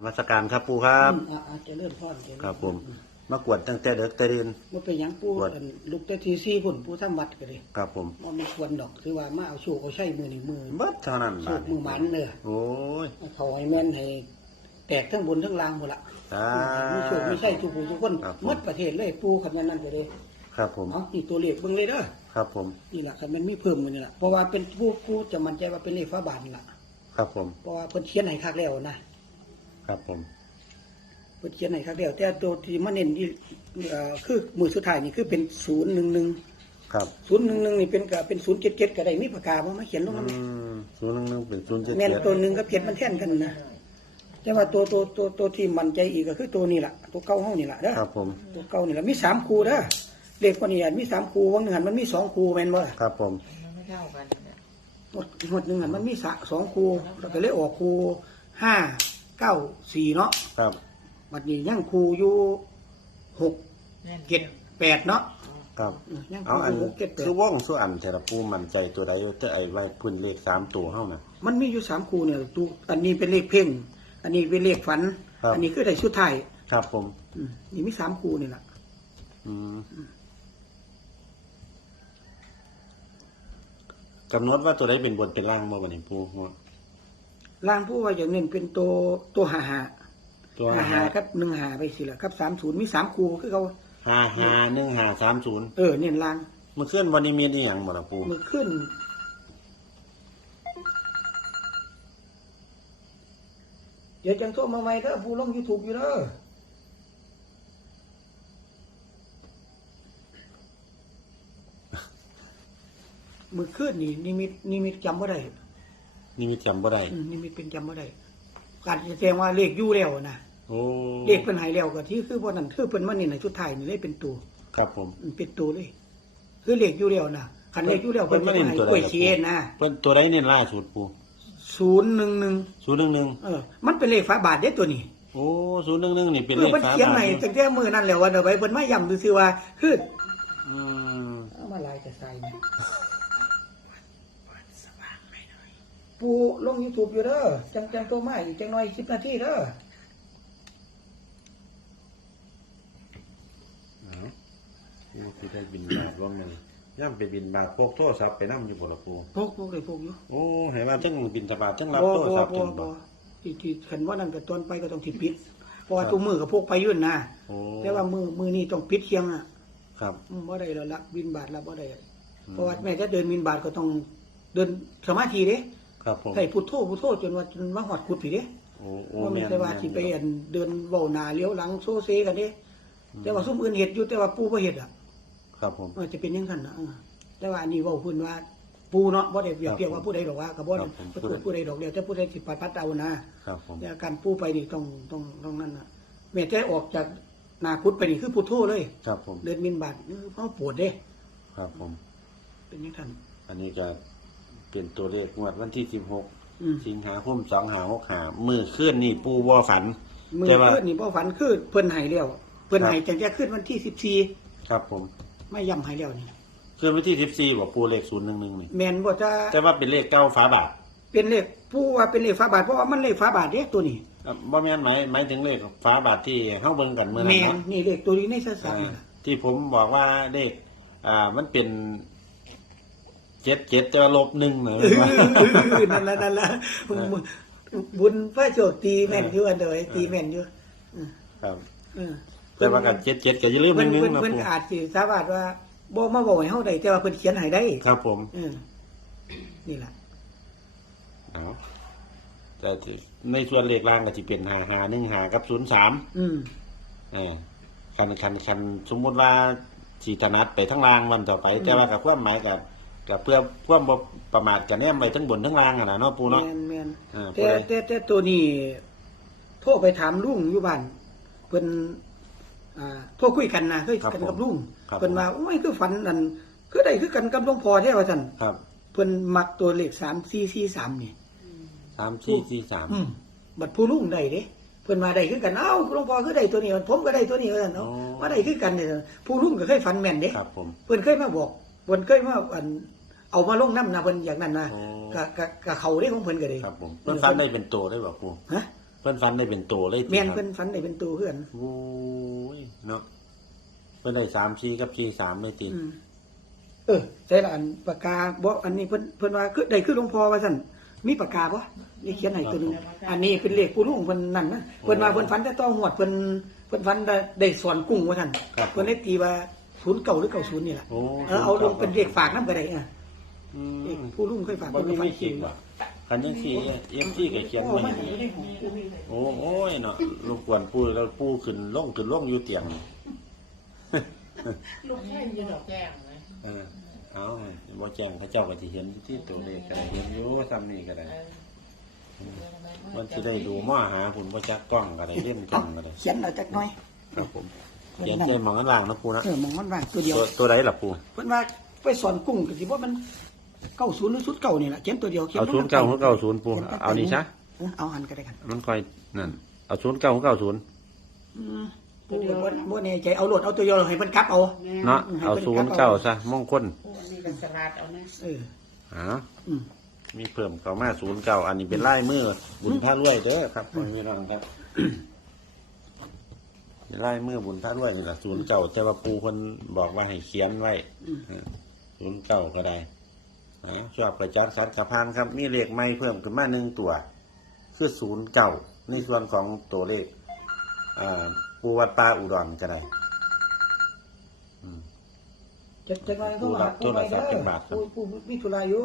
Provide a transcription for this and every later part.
นมาสการครับปูครับ อืมอ่าอาจจะเลื่อนพ่อนเจญครับผมมากวดตั้งแต่เด็กแต่เรียนว่าเป็นหยังปูกวดอันลูกแต่ทีซี่พุ่นปูทำวัดก็เลยครับผมว่ามันควรดอกคือว่ามาเอาโชคเอาใช้มือนี่มือเบิดเท่านั้นโชบาคดมือหมันเด้อโอ้ยเขาให้แม่นให้แตกทั้งบนทั้งล่างหมดละสามีโชคมีใช้ทุกผู้ทุกคนครับผมหมดประเทศเลยปูคันนั้นนั่นก็เลยครับผมเอานี่ตัวเลขเบิ่งเลยเด้อครับผม นี่ล่ะคันมันมีเพิ่มมันนี่ล่ะเพราะว่าเป็นผู้ผู้จะมั่นใจว่าเป็นเลขฟ้าบาทนี่ล่ะครับผม เพราะว่าเพิ่นเขียนให้คักแล้วนะ ครับผมเพิ่นเขียนให้คักแล้วแต่ตัวที่มาเน้นที่เอ่อคือมือสุดท้ายนี่คือเป็น011ครับศูนย์หนึ่งหนึ่งนี่เป็นก็เป็นศูนย์เจ็ดเจ็ดก็ได้มีปากกาบ่มาเขียนลงอืน้ำ มศูนย์หนึ่งหนึ่งเป็นศูนย์เจ็ดแม่นเจ็ดตัวหนึ่งกับเจ็ดมันแท่นกันนะแต่ว่าตัวตัวตัวตัวที่มั่นใจอีกก็คือตัวนี้ล่ะ ตัวเก้าห้องนี่ล่ะเด้อครับผม ตัวเก้านี่ล่ะมีสามคูเด้อเลขคนนี้อันมีสามคูวังหนึ่งหันมันมีสองคูแม่นบ่ล่ะครับผม มันไม่เท่ากันเนี่ยหมดหมดหนึ่งหันมันมีสะสองคูแล้วก็เลยออกคูห้า เก้าสี่เนาะครับบัดนี้ยังคูอยู่หกแน่นเจ็ดแปดเนาะครับเออยังเอาคูอันอยู่หกเจ็ดแปดคือว่องส่วนอันแต่ละปูมั่นใจตัวใดจะไอ้ไว้พื้นเลขสามตัวเท่าน่ะมันมีอยู่สามคูเนี่ยตัวอันนี้เป็นเลขเพ่ง อันนี้เป็นเลขฝัน ครับ อันนี้คือได้ชุดไทายครับผม อืมนี่มีสามคูนี่แหละอืมกำหนดว่าตัวใดเป็นบนเป็นล่างเมื่อวันนี้ปูว่า ล่างผู้ว่าอย่างเน้นเป็นตัวตัวหาหาตัวหาหาครับหนึ่งหาไปสิละครับสามศูนย์มีสามคูคือเขาห้าห้าหนึ่งห้าสามศูนย์เออเน้นล่างเมื่อเคลื่อนวันนี้มีอีหยังบ่ล่ะปูมือขึ้น เดี๋ยวจังโทรมาใหม่เด้อผู้ลงยูทูบอยู่เด้อมือขึ้นนี่นิมิตนิมิตจำว่าได้ นี่มีจำบ่ได้อืมนิมิตเป็นจำว่าได้การแสดงว่าเลขอยู่แล้วนะโอ้เด็กเป็นหายแล้วก็ที่คือบ่นั่นคือเพิ่นมานี่ในชุดไทายนี่เลยเป็นตัวครับผม อืมเป็นตัวเลย คือเลขอยู่แล้วนะคันเลขอยู่แล้วเพิ่นมาให้กล้วยเชียนนะเพิ่นตัวใดนี่ล่าสุดปู011ศูนย์หนึ่งหนึ่งเออ มันเป็นเลขฝาบาทเด้ตัวนี้ โอ้ศูนย์หนึ่งหนึ่งนี่เป็นเอเลอขเพิ่นฝาเขียนบาทให้ตั้งแต่มื้อนั้นแล้วว่าเดี๋ยวไปเพิ่นมาย้ำซื่อๆว่าคืออืมเอามาลายจะใส่นี่ ปูลง YouTube อยู่เด้อจังจังตัวมาอีกจังน้อย10นาทีเด้อเอาปูสิได้บินบาทว่างเลยย่ำไปบินบาทพกโทรศัพท์ไปนำอยู่บ่ล่ะปูพกพกเลยพกอยู่โอ้ให้ว่าจังบินตบาทจังรับบ่โทรบ่ศัพท์บ่จังบ่บ่ที่ที่คันว่านั่นก็ตอนไปก็ต้องสิปิดเพราะว่าตัวมือก็พกไปยื่นนะโอ้แต่ว่ามือมือนี่ต้องปิดเคียงอะ ครับอืมบ่ได้แล้วละบินบาทละบ่ได้เพราะว่าแม่จะเดินบินบาทก็ต้องเดินสมาธิเด้ ครับผมใส่พุทโธพุทโธจนว่าจนว่าหอดกุดผีเด้โอ้โอ้ว่ามันแม่นใช่ว่าสิไปแม่นอันเดินเว้าหน้าเลี้ยวหลังโซเซกันเด้แต่ว่าซุมอื่นเฮ็ดอยู่แต่ว่าปู่บ่เฮ็ดอะครับผมเออจะเป็นจังซั่นน่ะเออแต่ว่าอันนี้เว้าเพิ่นว่าปู่เนาะบ่ได้เปรียบเทียบว่าผู้ใดดอกว่าก็บ่ได้ผู้ผู้ใดดอกเดียวแต่ผู้ใดสิปัดปัดเอานะ ครับผม แต่การปู่ไปนี่ต้องต้องต้องนั่นน่ะแม้แต่ออกจากหน้ากุดไปนี่คือพุทโธเลย ครับผม เดินบินบาทนี่คือเขาปวดเด้ ครับผม เป็นจังซั่นอันนี้ก็ เป็นตัวเลขงวดวันที่สิบหกอืมสิงหาคมสองหาหกหามือขึ้นนี่ปูวอฝัน มือแต่ว่า ขึ้นนี่บ่ฝันคือเพิ่นให้แล้วเพิ่นให้จังจะขึ้นวันที่สิบสี่ครับผมไม่ย้ำให้แล้วนี่ขึ้นวันที่สิบสี่บอกปูเลขศูนย์หนึ่งหนึ่งนี่แม่นบ่จะแต่ว่าเป็นเลขเก้าฝาบาทเป็นเลขผู้ว่าเป็นเลขฝาบาทเพราะว่ามันเลขฝาบาทเด้ตัวนี้อะบ่แม่นหมายหมายถึงเลขฝาบาทที่เฮาเบิ่งกันเมื่อนั้แม่นนเนาะนี่เลขตัวนี้ในสัสอ่านี่ล่ะที่ผมบอกว่าเลขอ่ามันเป็น เจ็ดเจ็ดจะลบหนึ่งเหรอเออนั่นล่ะนั่นล่ะบุญพระโชคตีแม่นอยู่อันเดยตีแม่นอยู่ครับเออแต่ว่ากันเจ็ดเจ็ดก็อย่าลืมหเพิ่นึ่นงหนึ่งเพิ่นนะเพิ่นปูอาจสิสามารถว่าบ่มาบอกให้เฮาได้แต่ว่าเพิ่นเขียนให้ได้ ครับ ผมเออนี่ล่ะเอาแต่ที่ในส่วนเลขล่างก็จะเป็นหาหาหนึ่งหากับศูนย์สามอืมเออคันคันคันสมมุติว่าสีถนัดไปทั้งล่างมันต่อไป แต่ว่ากับความหมายกับ กับเพื่อความบ่ประมาทกันแนมไปทั้งบนทั้งล่างอะนะเนาะปูเนาะ แม่นแม่นอ่าแต่แต่แต่ตัวนี้โทรไปถามลุงอยู่บ้านเพิ่นอ่าโทรคุยกันนะคุยกันกับลุงเพิ่นว่าโอ้ยคือฝันนั่นคือได้คือกันกับหลวงพ่อแท้ว่าซั่นครับเพิ่นมักตัวเลข3443นี่สามสี่สี่สามอืมบัดผู้ลุงได้เด้เพิ่นมาได้คือกันเอ้าหลวงพ่อคือได้ตัวนี้ผมก็ได้ตัวนี้ว่าซั่นเนาะมาได้คือกันเนี่ยผู้ลุงก็เคยฝันแม่นเด้ครับผม เพิ่นเคยมาบอก เพิ่นเคยมาอันเอามาลงน้ำนะเพิ่นอย่างนั้นนะอ๋อกะกะกะเขาได้ของเพิ่นก็ได้ครับผมเพิ่นฟันได้เป็นตัวได้บอกปูฮะเพิ่นฟันได้เป็นตัวเลยติแม่นครับเพิ่นฝันได้เป็นตัวเพื่อนโอ้ยเนาะเพิ่นได้สามชีกับชีสามเลยติอืมเออใช่ละอันปากกาบ่อันนี้เพิ่นเพิ่นว่าคือได้คือหลวงพ่อว่าซั่นมีปากกาบ่นี่เขียนให้ตัวหนึงอันนี้เป็นเลขผู้ลุงเพิ่นนั่นนะเพิ่นว่าเพิ่นฝันแต่ต้องหวดเพิ่นเพิ่นฝันได้ได้สอนกุ้งว่าซั่นเพิ่นได้ตีว่า 09หรือ90นี่ล่ะโอ้เออเอาลงเป็นเลขฝากนำก็ได้อะอืเลขมผู้ลุงเคยฝากบ่เพิ่นมีก็ฝันไม่คิดว่าคันยังสี่เอ็มซีก็เขียนโอ้ไว้มันให้อยู่ในของผู้นี่โอ้โอ้ยเนาะรบกวนปู่แล้วปู่ขึ้นลงขึ้นลงอยู่เตียงลูกแค่ยืนดอกแก้งนะเออเอาบ่แจ้งเขาเจ้าก็สิเห็นที่ตัวเลขก็ได้เห็นอยู่ซ้ำนี่ก็ได้ มันสิได้ดูมาหาคุณบ่จักกล้องก็ได้เล่นกล้องก็ได้ เขียนเอาจักหน่อย ครับผม เขียนใจหมองข้างล่างนะปู่นะเออมองมันว่างตัวเดียว ตัวตัวใดล่ะปู่เพิ่นว่าไปสอนกุ้งก็สิว่ามัน90หรือ09นี่ล่ะเขียนตัวเดียวเขียนเอาลงศูนย์เก้าหรือเก้าศูนย์ปู่ขียตั้งแต่เอานี่ซะเออเอาหันก็ได้กันมันค่อยนั่นเอาศูนย์เก้าหรือเก้าศูนย์อืมปูบ่บ่แน่ใจเอาโหลดเอาตัวเดียวให้เพิ่นกลับเอาเนาะเอาศูนย์เก้าซะมงคลโอ้อันนี้เป็นสลัดเอานะเอออ๋ออืมมีเพิ่มเข้ามาศูนย์เก้าอันนี้เป็นลายมือบุญพระรวยเด้อครับพ่อพี่น้องครับ เป็นลายมือบุญพระรวยนี่แหละศูนย์เก้าแต่ว่าปูคนบอกว่าให้เขียนไว้อืมศูนย์เก้าก็ได้นะชอบกระจอดคัดกระพานครับ มีเลขไม่เพิ่มขึ้นมาหนึ่งตัว คือศูนย์เก้าในส่วนของตัวเลขอ่าปูวัดปลาอุดรก็ได้อืมจะจะไงก็ปูรับโทรศัพท์เป็นบาทครับปูปูมีธุระอยู่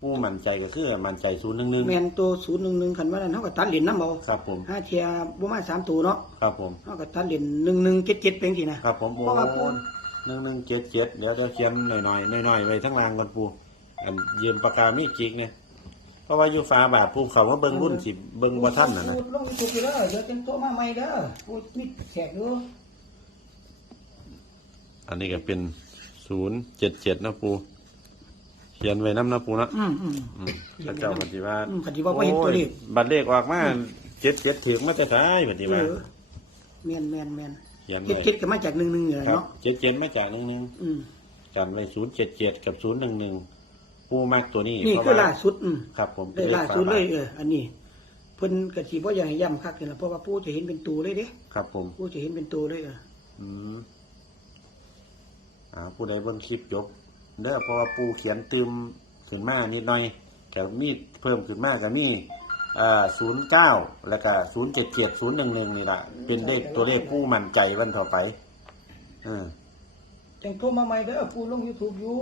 ปูมั่นใจก็คือมั่นใจศูนย์หนึ่งหนึ่งแม่นตัว011คันว่านั้นเฮาก็ตัดเหรียญนำเอาครับผมห้าเทียบ่มาสามตัวเนาะครับผมเฮาก็ตัดเหรียญ1177เป็นสินะครับผมโอ้เพราะว่าปูหนึ่งหนึ่งเจ็ดเจ็ดเดี๋ยวจะเขียนหน่อยหน่อยหน่อยหน่อยๆไว้ทั้งรางกันปูอันยืมปากกามีจิกเนี่ยเพราะว่าอยู่ฟ้าบาทปูเขาว่าเบิ่งรุ่นสิเบิ่งบ่ท่านน่ะนะปูลงยูทูบอยู่เด้อเดี๋ยวจังโทรมาใหม่เด้อปูมีแขกอยู่อันนี้ก็เป็นศูนย์เจ็ดเจ็ดนะปูเขียนไว้น้ำนะปูนะอืมอืมอืมพระเจ้าปฏิวัติอืมปฏิวัติว่าเห็นตัวเลขบัตรเลขออกมาเจ็ดเจ็ดถึงมาแต่ท้ายปฏิเอวัติอแม่นแม่นแม่นเขียนเฮ็ดไว้คิดก็มาจาก11นี่แหละครับเนาะเจ็ดเจ็ดมาจากหนึ่งหนึ่งอืมกันไว้ศูนย์เจ็ดเจ็ดกับศูนย์หนึ่งหนึ่งปูมากตัวนี้นี่เพระคือว่ล่าสุดอืมครับ ผมได้ล่าสุดเลยเอออันนี้เพิ่นก็สิบ่อยากให้ย้ำคักนี่ล่ะเพราะว่าปู่จะเห็นเป็นตัวเลยเด้ครับผมปู่จะเห็นเป็นตัวเลยเออ อืมอ่าผู้ใดเบิ่งคลิปจบ เด้อเพราะว่าปูเขียนตืมขึ้นมานิดหน่อยแต่มีเพิ่มขึ้นมาก็มีอ่าศูนย์เก้าแล้วก็ศูนย์เจ็ดเจ็ดศูนย์หนึ่งหนึ่งนี่แหละเป็นเลขตัวเลขผู้มั่นใจวันต่อไปเออจังโทรมาใหม่เด้อปู่ลง YouTube อยู่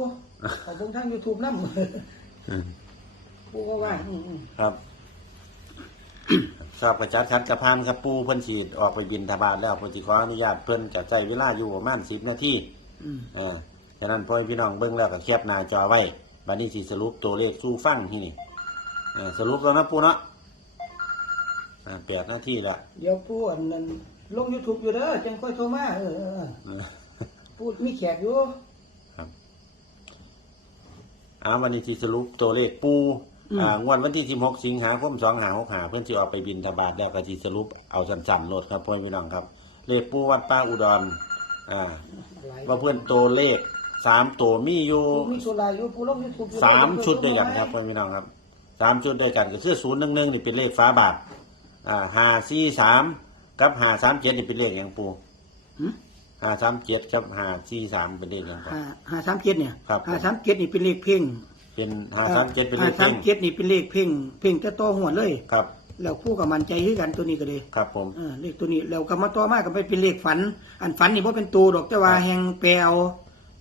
เอาเบิ่งทาง YouTube นำอืมปู่ก็ว่าอืมครับครับกระจัดคัดกระพานครับปูเพิ่นฉีดออกไปบินทบาทแล้วเพิ่นสิขออนุญาตเพิ่นจะใช้เวลาอยู่ประมาณสิบนาทีๆอืมเออ ฉะนั้นพ่อพี่น้องเบิ่งแล้วก็แคปหน้าจอไว้บัดนี้สิสรุปตัวเลขสู้ฟังที่นี่เออสรุปแล้วนะปูเนาะอ่าแปดนาทีละเดี๋ยวปู่อันนั้นลง YouTube อยู่เด้อจังค่อยโทรมาเออเออเออเออปู่มีแขกอยู่อ่าวันนี้สิสรุปตัวเลขปูอ่างวดวันที่สิบหกสิงหาคมสองหาหกหาเพื่อนสิออกไปบินทบาทแล้วก็สิสรุปเอาสั้นๆโลดครับพ่อพี่น้องครับ เลขปูวัดป้าอุดรอ่าหลายว่าเพื่อนตัวเลข สามตัวมีอยู่ปู่มีโซลาอยู่ปู่ลง YouTube อยู่สามชุดด้วยกันครับพ่อพี่น้องครับสามชุดด้วยกันก็คือศูนย์หนึ่งหนึ่งนี่เป็นเลขฟ้าบาทอ่าห้าสี่สามกับห้าสามเจ็ดนี่เป็นเลขอย่างปูหึห้าสามเจ็ดกับห้าสี่สามเป็นเลขอย่างครับห้าห้าสามเจ็ดเนี่ยครับห้าสามเจ็ดนี่เป็นเลขเพ่งเป็นห้าสามเจ็ดเป็นเลห้าขสาเพ่มงเจ็ดนี่เป็นเลขเพ่งเพ่งจะต่อหัวเลยครับแล้วคู่กับมันใจคือกันตัวนี้ก็เลยครับผมเออเลขตัวนี้แล้วก็มาต่อมาก็ไปเป็นเลขฝัน อันฝันนี่บ่เป็นตัวดอกแต่ว่าแหงแปลเอา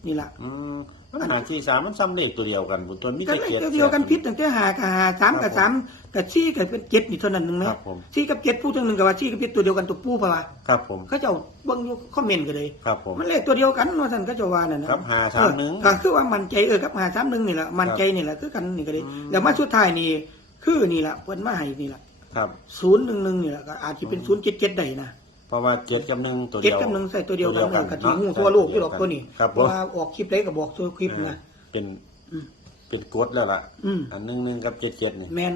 นี่ล่ะอืมมันหาสี่สามมันซ้ำเลขตัวเดียวกันบุตรมีก็แต่เลขเจ็ดตัวเดียวกันพิษตั้งแต่หากับหาสามกับสามกับสี่กับเป็นเจ็ดนี่เท่านั้นนึงนะครับผมสี่กับเจ็ดพูดถึงหนึ่งกับว่าสี่กับเจ็ดตัวเดียวกันตัวปูเพราะว่าครับผม เขาเจ้าเบิ่งอยู่คอมเมนต์ก็เลย ครับผม มันเลขตัวเดียวกันว่าท่านก็จะว่านั่นนะครับหาสามหนึ่งเออก็คือว่ามันใจเออกับหาสามหนึ่งนี่แหละมันใจนี่แหละคือกันนี่ก็เลยอืม แล้วมาสุดท้ายนี่คือนี่แหละเพิ่นมาให้นี่แหละครับ ศูนย์หนึ่งหนึ่งนี่แหละก็อาจจะเป็นศูนย์เจ็ดเจ็ดได้นะ เพราะว่าเจ็ดกับหนึ่งตัวเจ็เดีดยวกับหนึ่งใส่ตัวเดียวกันเออกะทิเนาะหูทั่วโลกที่หรอกตัวนี้ครับเพผมราะว่าออกคลิปได้ก็บอกตัวคลิปนะ เป็นอืม เป็นกฎแล้วล่ะอืมอันหนึ่งหนึ่งกับเจ็ดเจ็ดนี่ แมน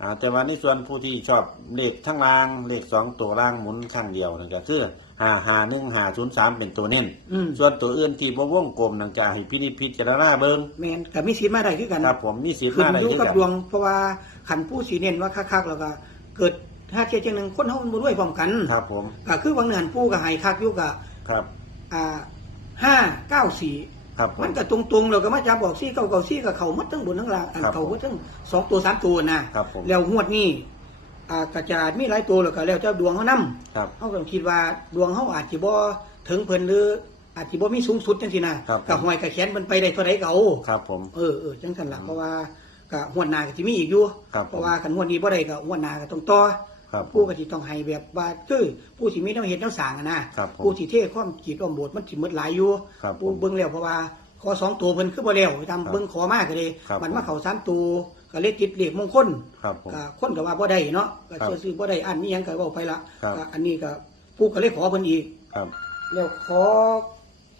อ่าแต่ว่าในส่วนผู้ที่ชอบเลขทั้งล่างเลขสองตัวล่างหมุนข้างเดียวนั่นก็คือหาหาหนึ่งหาศูนย์สามเป็นตัวเน้นอืม ส่วนตัวอื่นที่บ่วงกลมนั่นจะให้พินิจพิจารณาเบิ่งแม่นก็มีสิทธิ์มาได้คือกันครับผมมีสิทธิ์ขึ้นมาได้อยู่ที่กับกันดวง เพราะว่าขันผู้สีเน้นว่าคักๆแล้วก็ เกิด ถ้าเทียจังหนึ่งคนเฮามันบ่รวยพร้อมกันครับผมก็คือวังเนือนผู้ก็ให้คักอยู่กับครับอ่าห้าเก้าสี่ครับผมัม นก็ตรงๆแล้วก็มาจับบอกซี่เก้าเก้าซี่กับเขาหมดทั้งบนทั้งล่างอันครับเขาหมดทั้งสองตัวสามตัวนะครับผม แล้วงวดนี้อ่ากระจาดมีหลายตัวแล้วก็แล้วเจ้าดวงเขานํ ครับ เขาก็คิดว่าดวงเขาอาจจะบ่ถึงเพิ่นหรืออาจจะบ่มีสูงสุดจังซี่นะครับ กับหวยกับแขนมันไปได้เท่าใดก็เอาครับผม เออเออจังซั่นล่ะเพราะว่าก็หวดหน้าก็สิมีอีกอยู่ครับผมเพราะว่าคันหวดนี้บ่ได้ก็หวดหน้าก็ต้องต่อ ครับผู้ก็สิต้องให้แบบว่าคือผู้สิมีแนวเฮ็ดแนวสร้างอะนะครับผมผู้สิเทความจิตความโบดมันสิหมดหลายอยู่ครับผมผู้เบิ่งแล้วเพราะว่าขอสองตัวเพิ่นคือบ่แล้วไปตามครับเบิ่งขอมากก็เลยครับมันผมมาเข้าสามตัวก็เลยติดเลขมงคลครับผมก็คนก็ว่าบ่ได้เนาะก็ครับเชื่อซื้อบ่ได้อันนี้ยังก็เว้าไปละครับ ก็อันนี้ก็ผู้ก็เลยขอเพิ่นอีก ครับ แล้วขอ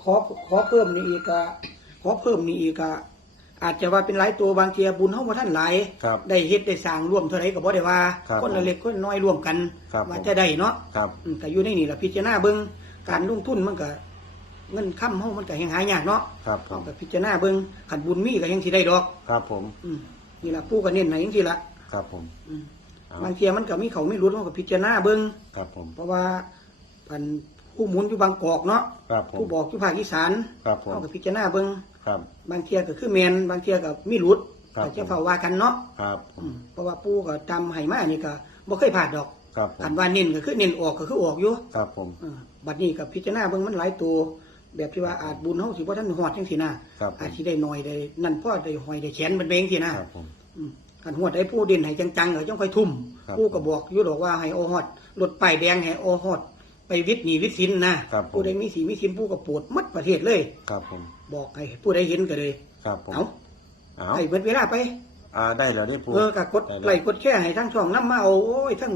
ขอขอเพิ่มนี่อีกก็ขอเพิ่มนี่อีกก็ อาจจะว่าเป็นหลายตัวบางเทียบุญเฮาบ่ทันหลายครับได้เฮ็ดได้สร้างร่วมเท่าไหร่ก็บ่ได้ว่าครับคนละเล็กคนละน้อยร่วมกันครับว่าผมจะได้เนาะครับ อืมก็อยู่ในนี่ล่ะพิจารณาเบิ่งการลงทุนมันก็เงินค้ำเฮามันก็แฮงหายากเนาะครับผเอามก็พิจารณาเบิ่งคันบุญมีก็ยังสิได้ดอก ครับผมอืมนี่ล่ะผู้ก็เน้นให้จังซี่ล่ะครับผม อืมเอา บางเทียมันก็มีเขาไม่รู้เฮาก็พิจารณาเบิ่งครับผมเพราะว่าอันผู้หมุนอยู่บางกอกเนาะครับผมผู้บอกอยู่ภาคอีสานครับผม เฮาก็พิจารณาเบิ่ง ครับ บางเทียก็คือแม่นบางเทียก็มีหลุดครับ ก็จะเฝ้าว่ากันเนาะครับผอืมมเพราะว่าปู่ก็ตามให้มานี่ก็บ่เคยพลาดดอกครับผม อันว่าเน้นก็คือเน้นออกก็คือออกอยู่ครับผม เออบัดนี้กับพิจารณาเบิ่งมันหลายตัว แบบที่ว่าอาจบุญเฮาสิบ่ทันฮอดจังซี่นะครับผมอาจสิได้น้อยได้นั่นพอได้หอยได้แขนมันเบงซี่นะ ครับผม อืมคันฮอดได้ผู้เด่นให้จังๆก็จังค่อยทุ่มครับผู้ก็บอกอยู่ดอกว่าให้เอาฮอดรถป้ายแดงให้เอาฮอด ไปวิทย์หนีวิทย์สินนะครับผม ผู้ใดมีสีมีสินผู้ก็ปวดหมัดประเทศเลย ครับผม บอกให้ผู้ใดเห็นก็เลยครับผมเอาเอาให้เบิดเวลาไป อ่าได้แล้วนี่ปูเออก็กดด้ไลแล้วค์กดแค่ให้ทั้งช่องน้ำมาเอาโอ้ยทั้ง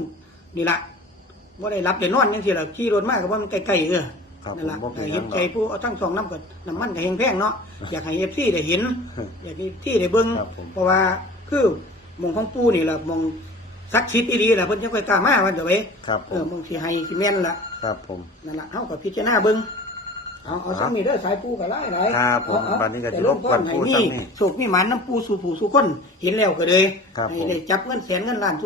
นี่ล่ะบ่ได้รับได้นอนจังซี่ล่ะขี่รถมาก็ว่ามันใกล้ๆเออครับนั่นผมล่ะบ่เป็นหเห็ยันงหรใจอก ผู้เอาทั้งสองน้ำกับน้ำมันก็แพงแพงเนาะอยากให้เอฟซีได้เห็น อยากให้ที่ได้เบิ่งครับผม เพราะว่าคือหมองของปู่นี่ล่ะหมองศักดิ์สิทธิ์อีหลีล่ะเพิ่นจังค่อยกล้ามาว่าเดี๋ยวไว้ครับผเออมหมองสิให้สิแม่นล่ะ ครับผม นั่นล่ะเฮาก็พิจารณาเบิ่ง เอาเอาครับซ้ำนี่เด้อสายปู่ก็หลายหลายครับผมเอาเอาวันนี้ก็แต่จะลรงบพกวนรให้ปู่มีซ้ำนี่ โชคมีหมานน้ำปู่สู่ผู้สู่คน เห็นแล้วก็เลยครับให้ผมได้จับเงินแสนเงินล้านทุก